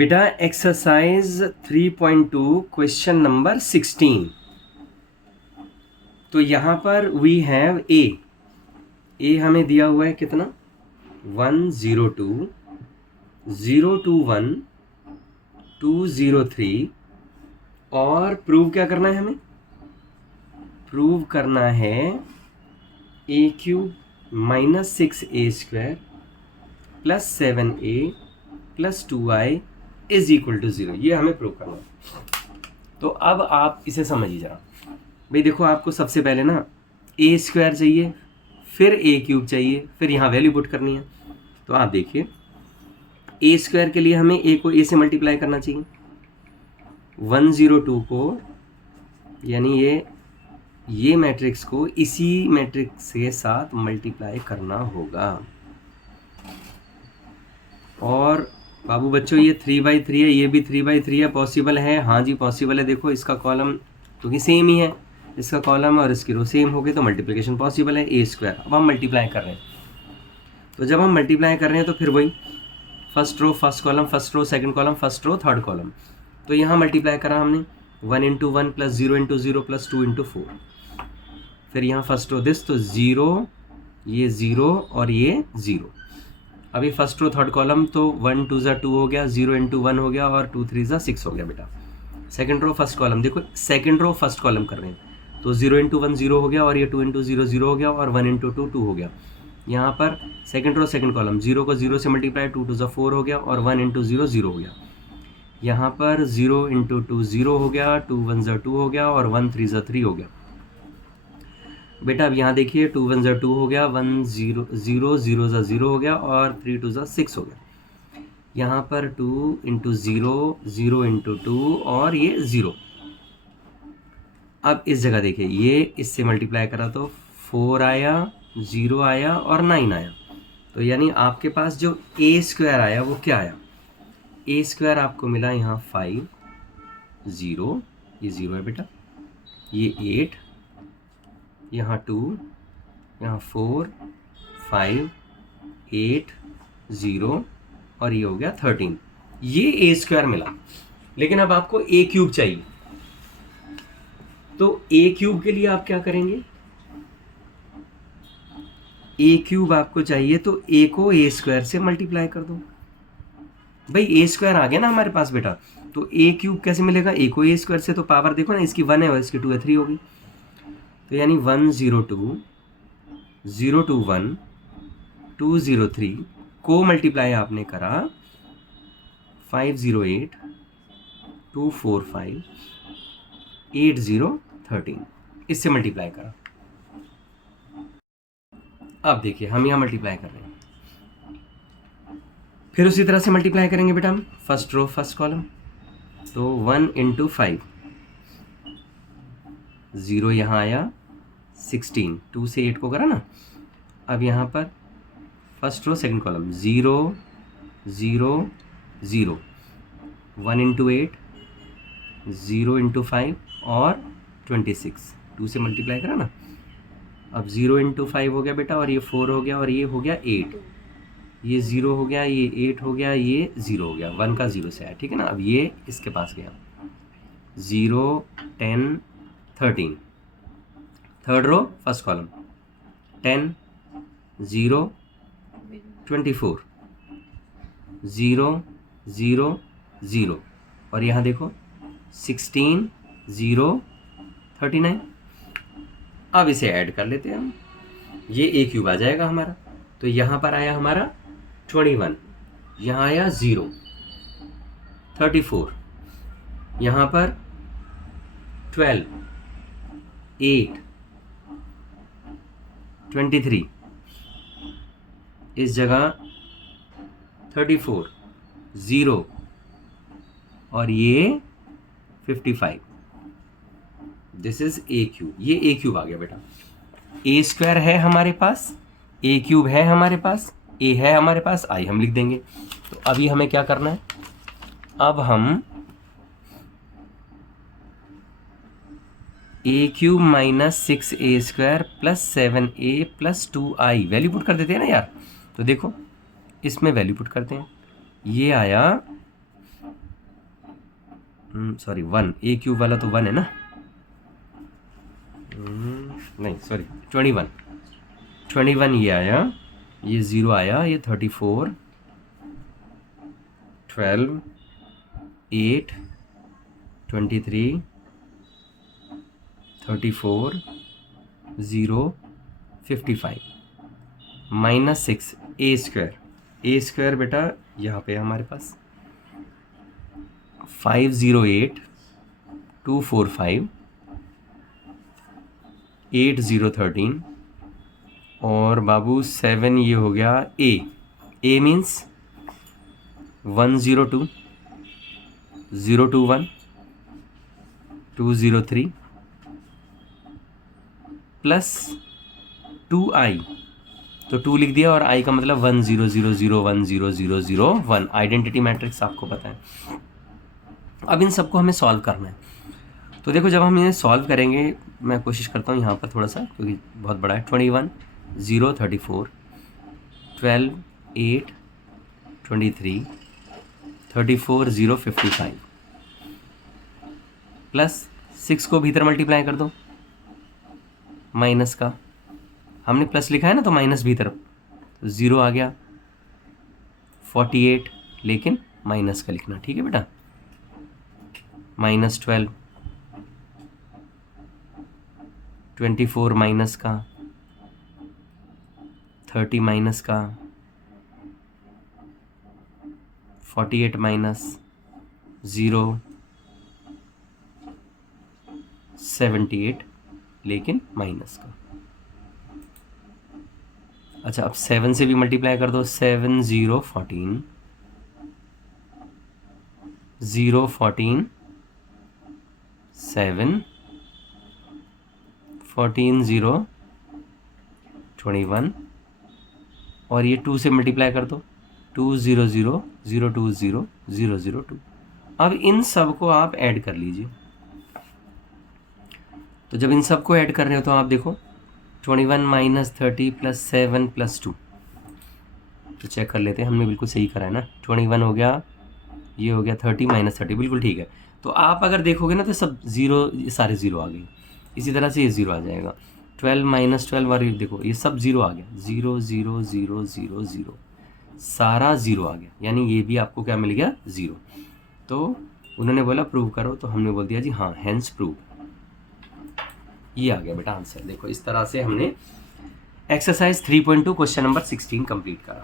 बेटा exercise 3.2 question number 16। तो यहाँ पर वी हैव ए हमें दिया हुआ है कितना 102 021 203 और प्रूव क्या करना है हमें प्रूव करना है a cube minus 6a² plus 7a plus 2i is equal to 0। ये हमें प्रूव करना है। तो अब आप इसे समझिए जरा भाई। देखो आपको सबसे पहले ना a² चाहिए, फिर a³ चाहिए, फिर यहाँ वैल्यू पुट करनी है। तो आप देखिए a² के लिए हमें a को a से मल्टीप्लाई करना चाहिए, 102 को यानी ये मैट्रिक्स को इसी मैट्रिक्स के साथ मल्टीप्लाई करना होगा। और बाबू बच्चों ये 3/3 है, ये भी 3/3 है। पॉसिबल है? हाँ जी पॉसिबल है। देखो इसका कॉलम क्योंकि सेम ही है, इसका कॉलम और इसकी रो सेम हो गई तो मल्टीप्लिकेशन पॉसिबल है a²। अब हम मल्टीप्लाई कर रहे हैं, तो जब हम मल्टीप्लाई कर रहे हैं तो फिर वही first row first column, first row second column, first row third column. तो यहाँ मल्टीप्लाई करा हमने 1 × 1 प्लस 0 × 0 प्लस 2 × 4। फिर यहाँ फर्स्ट रो दिस तो 0, ये 0 और ये 0। अभी फर्स्ट रो थर्ड कॉलम तो 1 2 ज़ा 2 हो गया, 0 × 1 हो गया और 2 3 ज़ा 6 हो गया बेटा। सेकंड रो फर्स्ट कॉलम, देखो सेकंड रो फर्स्ट कॉलम कर रहे हैं तो 0 × 1 0 हो गया और ये 2 × 0 0 हो गया और 1 × 2 2 हो गया। यहाँ पर सेकंड रो सेकंड कॉलम 0 को 0 से मल्टीप्लाई 2 2 ज़ा 4 हो गया और 1 × 0 0 हो गया। यहाँ पर 0 × 2 0 हो गया, 2 1 ज़ा 2 हो गया और 1 3 ज़ा 3 हो गया। बेटा अब यहाँ देखिए 2 1 ज़ा 2 हो गया, 1 0 0 0 ज़ा 0 हो गया और 3 2 ज़ा 6 हो गया। यहाँ पर 2 × 0 0 × 2 और ये 0। अब इस जगह देखिए ये इससे मल्टीप्लाई करा तो 4 आया, 0 आया और 9 आया। तो यानी आपके पास जो a² आया वो क्या आया, a² आपको मिला यहाँ 5 0, ये 0 है बेटा, ये 8, यहाँ 2, यहाँ 4 5 8 0 और ये हो गया 13। ये a² मिला। लेकिन अब आपको a³ चाहिए, तो a³ के लिए आप क्या करेंगे, a³ आपको चाहिए तो a को a² से मल्टीप्लाई कर दो। भाई a² आ गया ना हमारे पास बेटा, तो a³ कैसे मिलेगा, a को a² से, तो पावर देखो ना इसकी 1 है और इसकी 2 है, 3 होगी। तो यानी 102 021 203 को मल्टीप्लाई आपने करा 508 245 8013, इससे मल्टीप्लाई करा। अब देखिए हम यहाँ मल्टीप्लाई कर रहे हैं, फिर उसी तरह से मल्टीप्लाई करेंगे बेटा हम फर्स्ट रो फर्स्ट कॉलम। तो 1 × 5 0 यहाँ आया 16, 2 से 8 को करा ना। अब यहाँ पर फर्स्ट रो सेकंड कॉलम 0 0 0, 1 × 8 0 × 5 और 26, 2 से मल्टीप्लाई करा ना। अब 0 × 5 हो गया बेटा और ये 4 हो गया और ये हो गया 8, ये 0 हो गया, ये 8 हो गया, ये 0 हो गया, 1 का 0 से आया, ठीक है ना। अब ये इसके पास गया 0 10 13, थर्ड रो फर्स्ट कॉलम 10 0 24 0 0 0 और यहाँ देखो 16 0 39। अब इसे ऐड कर लेते हैं हम, ये a³ आ जाएगा हमारा। तो यहाँ पर आया हमारा 21, यहाँ आया 0 34, यहाँ पर 12 8 23, इस जगह 34 0 और ये 55। This is a³। ये a³ आ गया बेटा। a² है हमारे पास, a³ है हमारे पास, a है हमारे पास, i हम लिख देंगे। तो अभी हमें क्या करना है, अब हम a³ minus 6a² plus 7a plus 2i value put कर देते हैं ना यार। तो देखो इसमें वैल्यू पुट करते हैं, ये आया सॉरी 1, ए क्यूब वाला तो 1 है ना, नहीं सॉरी 21 ये आया, ये 0 आया, ये 34, 12, 8, 23, 34, 0, 55 -6 ए स्क्वायर बेटा यहाँ पे है हमारे पास 508, 245, 8013 और बाबू 7 ये हो गया ए मीन्स 102, 021, 203 प्लस 2i, तो 2 लिख दिया और i का मतलब 100010001, आइडेंटिटी मैट्रिक्स आपको पता है। अब इन सबको हमें सॉल्व करना है। तो देखो जब हम इन्हें सॉल्व करेंगे, मैं कोशिश करता हूँ यहाँ पर थोड़ा सा, क्योंकि बहुत बड़ा है। 21, 0, 34, 12, 8, 23, 34, 0, 55 प्लस 6 को भीतर मल्टीप्लाई कर दो, माइनस का हमने प्लस लिखा है ना, तो माइनस भीतर, तो 0 आ गया, 48 लेकिन माइनस का लिखना, ठीक है बेटा, -12, 24 माइनस का, 30 माइनस का, 48 माइनस 0, 78 लेकिन माइनस का। अच्छा अब 7 से भी मल्टीप्लाई कर दो, 7, 0, 14, 0, 14, 7, 14, 0, 21 और ये 2 से मल्टीप्लाई कर दो, 2, 0, 0, 0, 2, 0, 0, 0, 2। अब इन सब को आप ऐड कर लीजिए। तो जब इन सब को ऐड कर रहे हो तो आप देखो 21 - 30 + 7 + 2, तो चेक कर लेते हैं, हमने बिल्कुल सही करा है ना। 21 हो गया, ये हो गया 30 - 30, बिल्कुल ठीक है। तो आप अगर देखोगे ना तो सब ज़ीरो, सारे ज़ीरो आ गए। इसी तरह से ये ज़ीरो आ जाएगा, 12 - 12 और ये देखो ये सब ज़ीरो आ गया, 0, 0, 0, 0, 0, सारा ज़ीरो आ गया, यानी ये भी आपको क्या मिल गया, ज़ीरो। तो उन्होंने बोला प्रूव करो, तो हमने बोल दिया जी हाँ, हैंस प्रूव। ये आ गया बेटा आंसर। देखो इस तरह से हमने एक्सरसाइज 3.2 क्वेश्चन नंबर 16 कंप्लीट करा।